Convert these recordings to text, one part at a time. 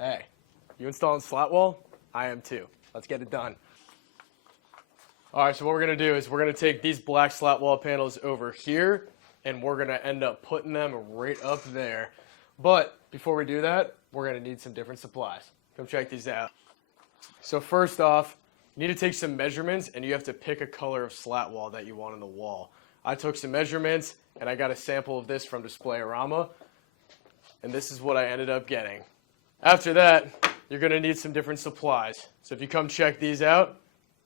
Hey, you installing Slatwall? I am too. Let's get it done. All right, so what we're gonna do is we're gonna take these black slat wall panels over here and we're gonna end up putting them right up there. But before we do that, we're gonna need some different supplies. Come check these out. So first off, you need to take some measurements and you have to pick a color of slat wall that you want on the wall. I took some measurements and I got a sample of this from Displayerama, and this is what I ended up getting. After that, you're gonna need some different supplies. So if you come check these out,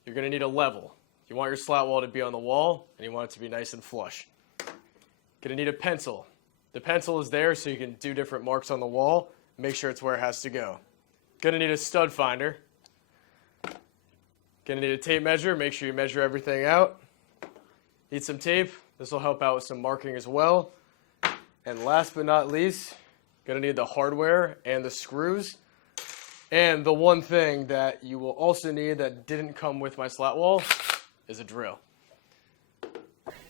you're going to need a level. You want your slat wall to be on the wall, and you want it to be nice and flush. Going to need a pencil. The pencil is there so you can do different marks on the wall, make sure it's where it has to go. Going to need a stud finder. Going to need a tape measure, make sure you measure everything out. Need some tape. This will help out with some marking as well. And last but not least, going to need the hardware and the screws. And the one thing that you will also need that didn't come with my slat wall is a drill.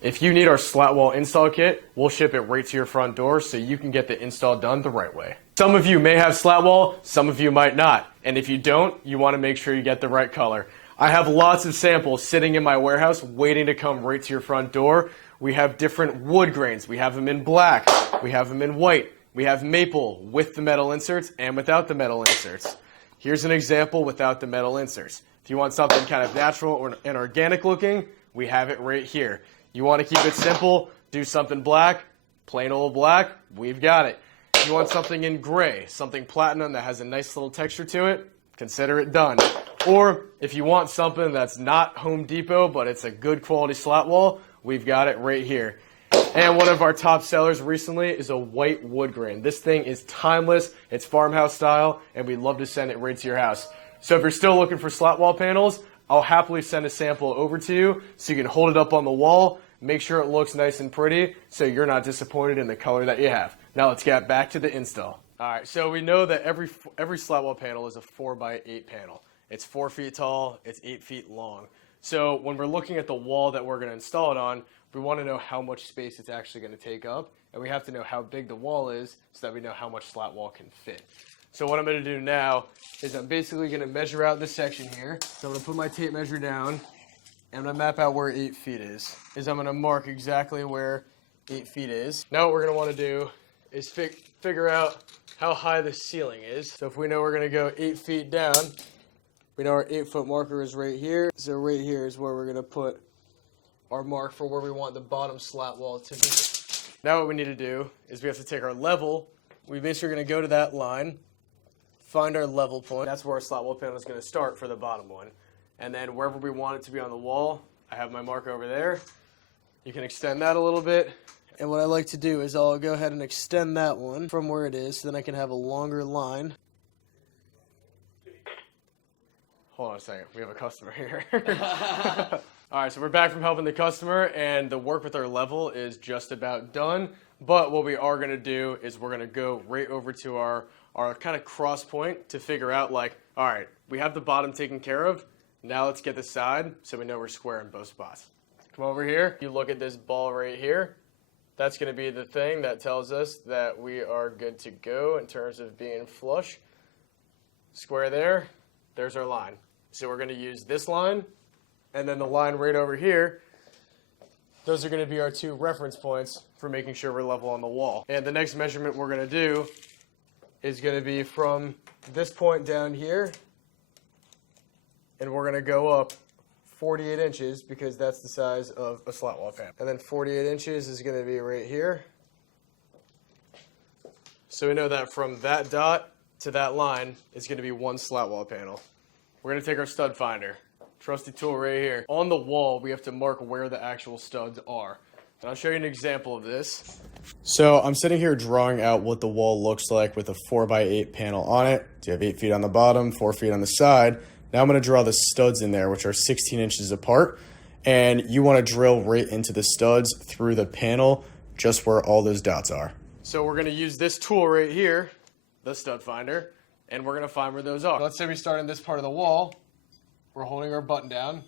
If you need our slat wall install kit, we'll ship it right to your front door so you can get the install done the right way. Some of you may have slat wall, some of you might not. And if you don't, you want to make sure you get the right color. I have lots of samples sitting in my warehouse waiting to come right to your front door. We have different wood grains. We have them in black. We have them in white. We have maple with the metal inserts and without the metal inserts. Here's an example without the metal inserts. If you want something kind of natural and organic looking, we have it right here. You want to keep it simple, do something black, plain old black, we've got it. If you want something in gray, something platinum that has a nice little texture to it, consider it done. Or if you want something that's not Home Depot, but it's a good quality slat wall, we've got it right here. And one of our top sellers recently is a white wood grain. This thing is timeless, it's farmhouse style, and we'd love to send it right to your house. So if you're still looking for slat wall panels, I'll happily send a sample over to you so you can hold it up on the wall, make sure it looks nice and pretty so you're not disappointed in the color that you have. Now let's get back to the install. All right, so we know that every slat wall panel is a 4x8 panel. It's 4 feet tall, it's 8 feet long. So when we're looking at the wall that we're going to install it on, we want to know how much space it's actually going to take up, and we have to know how big the wall is so that we know how much slat wall can fit. So what I'm going to do now is I'm basically going to measure out this section here. So I'm going to put my tape measure down, and I'm going to map out where 8 feet is. I'm going to mark exactly where 8 feet is. Now what we're going to want to do is figure out how high the ceiling is. So if we know we're going to go 8 feet down, we know our 8-foot marker is right here. So right here is where we're going to put our mark for where we want the bottom slat wall to be. Now what we need to do is we have to take our level. We basically are going to go to that line, find our level point. That's where our slat wall panel is going to start for the bottom one. And then wherever we want it to be on the wall, I have my mark over there. You can extend that a little bit. And what I like to do is I'll go ahead and extend that one from where it is so then I can have a longer line. Hold on a second, we have a customer here. All right, so we're back from helping the customer, and the work with our level is just about done. But what we are gonna do is we're gonna go right over to our kind of cross point to figure out, like, all right, we have the bottom taken care of. Now let's get the side so we know we're square in both spots. Come over here, you look at this ball right here. That's gonna be the thing that tells us that we are good to go in terms of being flush. Square there, there's our line. So we're gonna use this line, and then the line right over here, those are going to be our 2 reference points for making sure we're level on the wall. And the next measurement we're going to do is going to be from this point down here, and we're going to go up 48 inches because that's the size of a slat wall panel. And then 48 inches is going to be right here. So we know that from that dot to that line is going to be 1 slat wall panel. We're going to take our stud finder. Trusty tool right here. On the wall, we have to mark where the actual studs are. And I'll show you an example of this. So I'm sitting here drawing out what the wall looks like with a 4x8 panel on it. So you have 8 feet on the bottom, 4 feet on the side. Now I'm going to draw the studs in there, which are 16 inches apart. And you want to drill right into the studs through the panel, just where all those dots are. So we're going to use this tool right here, the stud finder, and we're going to find where those are. Let's say we start in this part of the wall. We're holding our button down.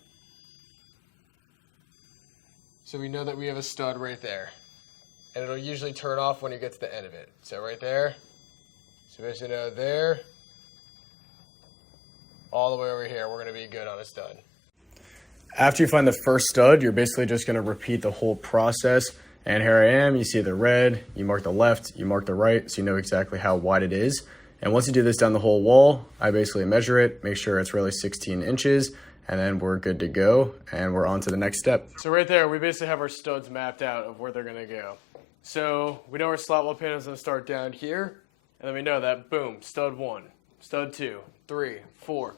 So we know that we have a stud right there. And it'll usually turn off when you get to the end of it. So right there. So basically know there, all the way over here. We're going to be good on a stud. After you find the first stud, you're basically just going to repeat the whole process. And here I am, you see the red, you mark the left, you mark the right, so you know exactly how wide it is. And once you do this down the whole wall, I basically measure it, make sure it's really 16 inches, and then we're good to go, and we're on to the next step. So right there, we basically have our studs mapped out of where they're going to go. So we know our slat wall panel is going to start down here, and then we know that, boom, stud 1, stud 2, 3, 4.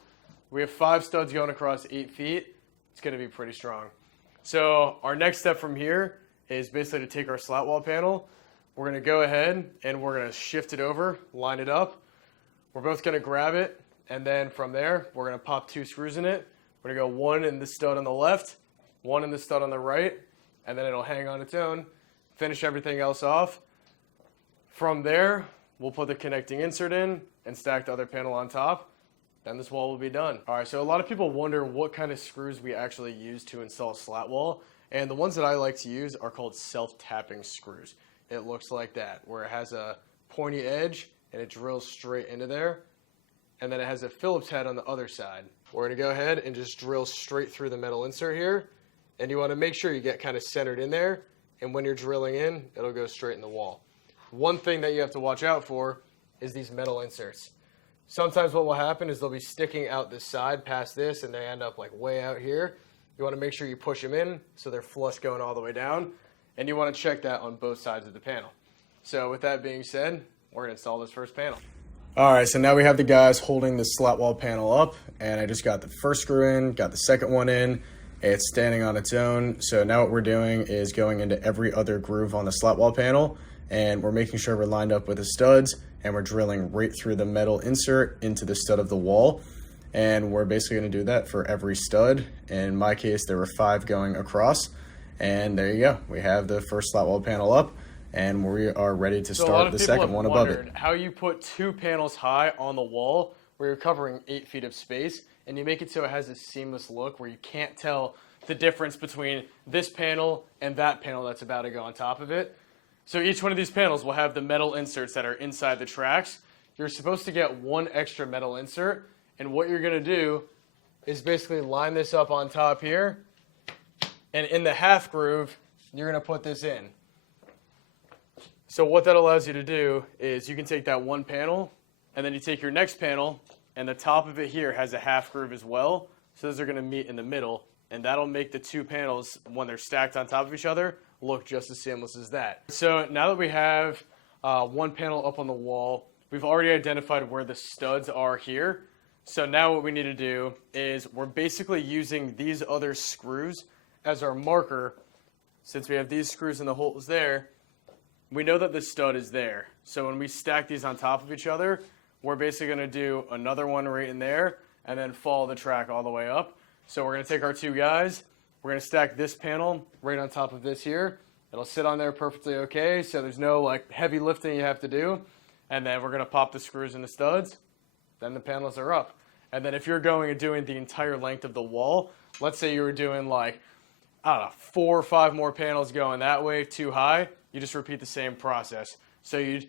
We have 5 studs going across 8 feet. It's going to be pretty strong. So our next step from here is basically to take our slat wall panel. We're going to go ahead and we're going to shift it over, line it up. We're both going to grab it, and then from there, we're going to pop 2 screws in it. We're going to go 1 in the stud on the left, 1 in the stud on the right, and then it'll hang on its own. Finish everything else off. From there, we'll put the connecting insert in and stack the other panel on top. Then this wall will be done. All right, so a lot of people wonder what kind of screws we actually use to install a slat wall. And the ones that I like to use are called self-tapping screws. It looks like that, where it has a pointy edge and it drills straight into there. And then it has a Phillips head on the other side. We're going to go ahead and just drill straight through the metal insert here. And you want to make sure you get kind of centered in there. And when you're drilling in, it'll go straight in the wall. One thing that you have to watch out for is these metal inserts. Sometimes what will happen is they'll be sticking out this side past this, and they end up like way out here. You want to make sure you push them in so they're flush going all the way down. And you want to check that on both sides of the panel. So with that being said, we're going to install this first panel. All right, so now we have the guys holding the slat wall panel up, and I just got the first screw in, got the second one in. It's standing on its own. So now what we're doing is going into every other groove on the slat wall panel, and we're making sure we're lined up with the studs, and we're drilling right through the metal insert into the stud of the wall. And we're basically going to do that for every stud. In my case, there were 5 going across. And there you go. We have the first slat wall panel up, and we are ready to start the second one above it. How you put 2 panels high on the wall where you're covering 8 feet of space, and you make it so it has a seamless look where you can't tell the difference between this panel and that panel that's about to go on top of it. So each one of these panels will have the metal inserts that are inside the tracks. You're supposed to get 1 extra metal insert, and what you're going to do is basically line this up on top here, and in the half groove, you're going to put this in. So what that allows you to do is you can take that 1 panel, and then you take your next panel, and the top of it here has a half groove as well. So those are going to meet in the middle, and that'll make the 2 panels, when they're stacked on top of each other, look just as seamless as that. So now that we have 1 panel up on the wall, we've already identified where the studs are here. So now what we need to do is we're basically using these other screws as our marker. Since we have these screws in the holes there, we know that the stud is there. So when we stack these on top of each other, we're basically going to do another one right in there and then follow the track all the way up. So we're going to take our 2 guys. We're going to stack this panel right on top of this here. It'll sit on there perfectly okay, so there's no like heavy lifting you have to do. And then we're going to pop the screws in the studs. Then the panels are up. And then if you're going and doing the entire length of the wall, let's say you were doing like, I don't know, 4 or 5 more panels going that way too high, you just repeat the same process. So you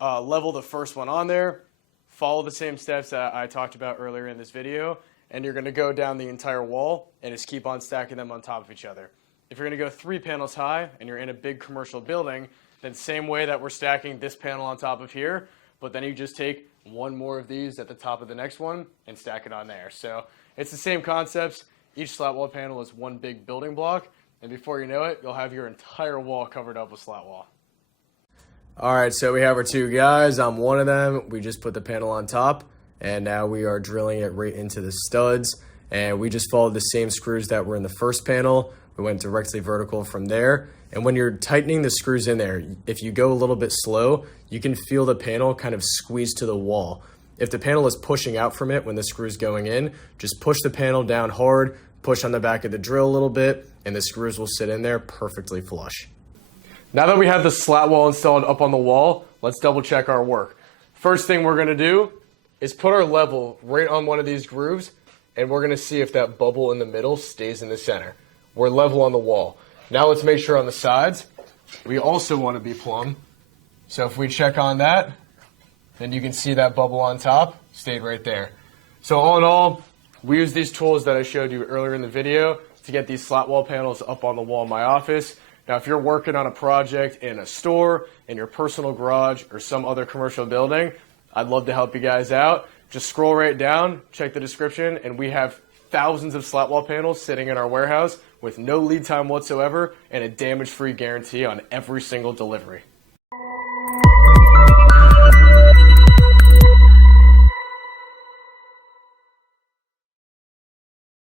level the first one on there, follow the same steps that I talked about earlier in this video, and you're going to go down the entire wall and just keep on stacking them on top of each other. If you're going to go 3 panels high and you're in a big commercial building, then same way that we're stacking this panel on top of here, but then you just take 1 more of these at the top of the next one and stack it on there. So it's the same concepts. Each slat wall panel is 1 big building block, and before you know it, you'll have your entire wall covered up with slat wall. All right, so we have our 2 guys. I'm one of them. We just put the panel on top, and now we are drilling it right into the studs. And we just followed the same screws that were in the first panel. We went directly vertical from there. And when you're tightening the screws in there, if you go a little bit slow, you can feel the panel kind of squeeze to the wall. If the panel is pushing out from it when the screw's going in, just push the panel down hard, push on the back of the drill a little bit, and the screws will sit in there perfectly flush. Now that we have the slat wall installed up on the wall, let's double check our work. First thing we're going to do is put our level right on one of these grooves, and we're going to see if that bubble in the middle stays in the center. We're level on the wall. Now let's make sure on the sides, we also want to be plumb. So if we check on that, then you can see that bubble on top stayed right there. So all in all, we use these tools that I showed you earlier in the video to get these slat wall panels up on the wall in my office. Now, if you're working on a project in a store, in your personal garage, or some other commercial building, I'd love to help you guys out. Just scroll right down, check the description, and we have thousands of slat wall panels sitting in our warehouse with no lead time whatsoever and a damage-free guarantee on every single delivery.